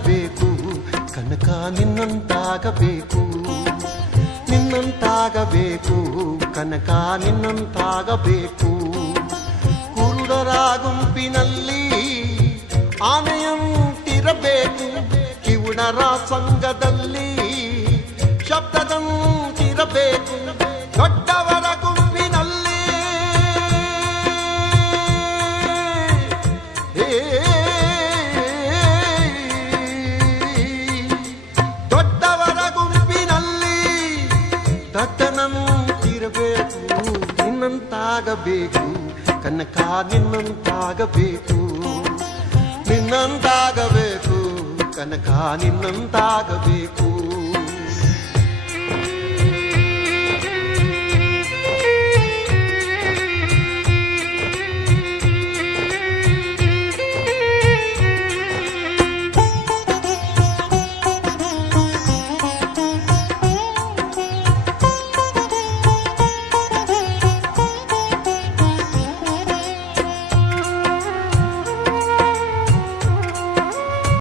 ನಿನ್ನಂತಾಗಬೇಕು ಕನಕ ನಿನ್ನಂತಾಗಬೇಕು ನಿನ್ನಂತಾಗಬೇಕು ಕನಕ ನಿನ್ನಂತಾಗಬೇಕು ಕುರುಡರ ಗುಂಪಿನಲ್ಲಿ ಆನೆಯಂತಿರಬೇಕು ಕಿವುಡರ ಸಂಘದಲ್ಲಿ ಶಬ್ದದಂತಿರಬೇಕು ದೊಡ್ಡವರ ಗುಂಪಿನಲ್ಲಿ ದೊಡ್ಡವರ ಗುಂಪಿನಲ್ಲಿ ದಡ್ಡನಂತಿರಬೇಕು ನಿನ್ನಂತಾಗಬೇಕು ಕನಕ ನಿನ್ನಂತಾಗಬೇಕು ನಿನ್ನಂತಾಗಬೇಕು ಕನಕ ನಿನ್ನಂತಾಗಬೇಕು